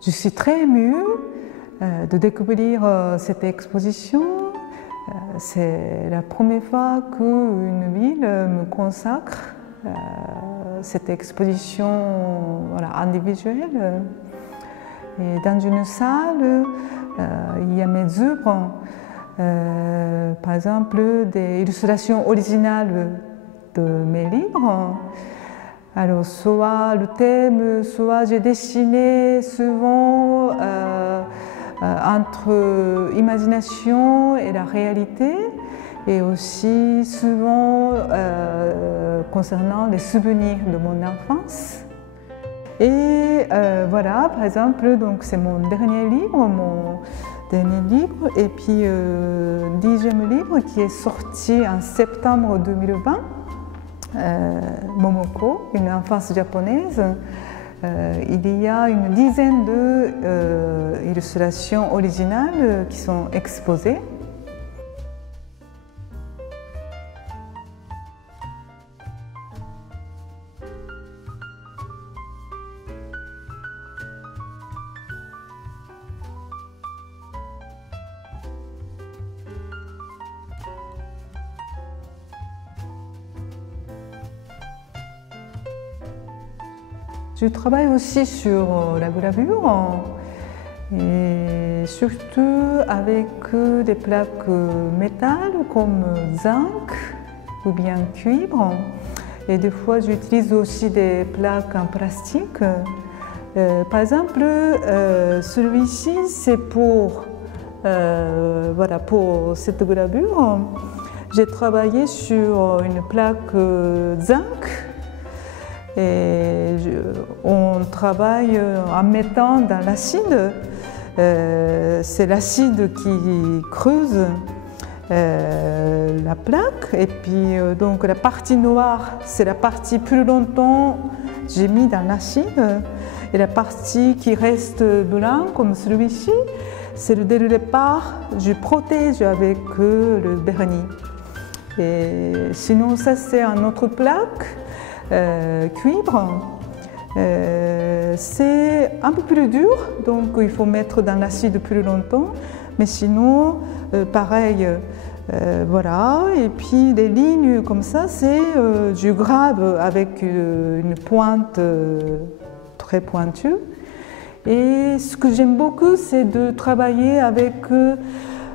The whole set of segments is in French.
Je suis très émue de découvrir cette exposition. C'est la première fois qu'une ville me consacre cette exposition individuelle. Et dans une salle, il y a mes œuvres, par exemple des illustrations originales de mes livres. Alors, soit le thème, soit j'ai dessiné souvent entre imagination et la réalité, et aussi souvent concernant les souvenirs de mon enfance. Et voilà, par exemple, donc c'est mon dernier livre, et puis 10e livre qui est sorti en septembre 2020. Momoko, une enfance japonaise. Il y a une dizaine d'illustrations originales qui sont exposées. Je travaille aussi sur la gravure, et surtout avec des plaques métal comme zinc ou bien cuivre. Et des fois, j'utilise aussi des plaques en plastique. Par exemple, celui-ci, c'est pour cette gravure. J'ai travaillé sur une plaque zinc. Et on travaille en mettant dans l'acide. C'est l'acide qui creuse la plaque. Et puis donc la partie noire, c'est la partie plus longtemps j'ai mis dans l'acide. Et la partie qui reste blanc, comme celui-ci, c'est le départ, je protège avec le vernis. Et sinon, ça c'est une autre plaque. Cuivre, c'est un peu plus dur, donc il faut mettre dans l'acide plus longtemps, mais sinon, pareil, voilà. Et puis les lignes comme ça, c'est je grave avec une pointe très pointue. Et ce que j'aime beaucoup, c'est de travailler avec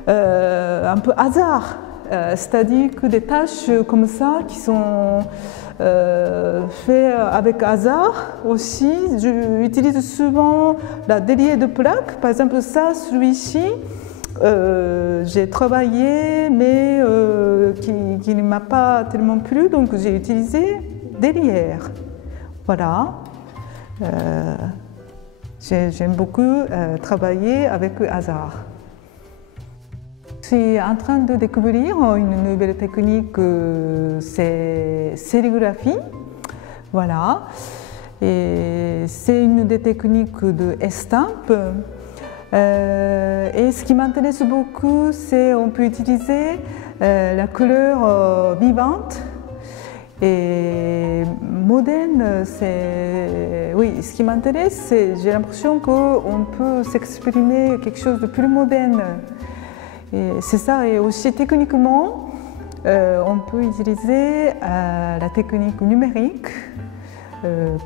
un peu hasard, c'est-à-dire que des tâches comme ça qui sont fait avec hasard aussi. J'utilise souvent la déliée de plaques. Par exemple, ça, celui-ci, j'ai travaillé, mais qui ne m'a pas tellement plu, donc j'ai utilisé délière. Voilà. J'aime beaucoup travailler avec le hasard. Je suis en train de découvrir une nouvelle technique, c'est sérigraphie. Voilà. Et c'est une des techniques de estampe. Et ce qui m'intéresse beaucoup, c'est qu'on peut utiliser la couleur vivante et moderne. Oui, ce qui m'intéresse, c'est j'ai l'impression qu'on peut s'exprimer quelque chose de plus moderne. C'est ça, et aussi techniquement, on peut utiliser la technique numérique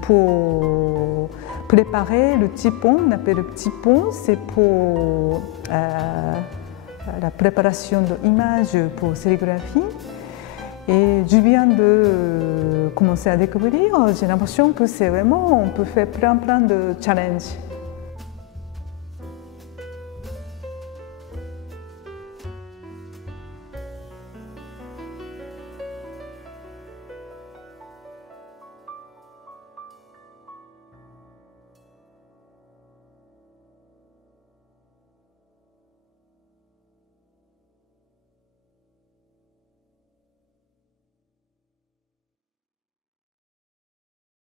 pour préparer le petit pont. On appelle le petit pont, c'est pour la préparation d'images pour sérigraphie. Et je viens de commencer à découvrir, j'ai l'impression que c'est vraiment, on peut faire plein de challenges.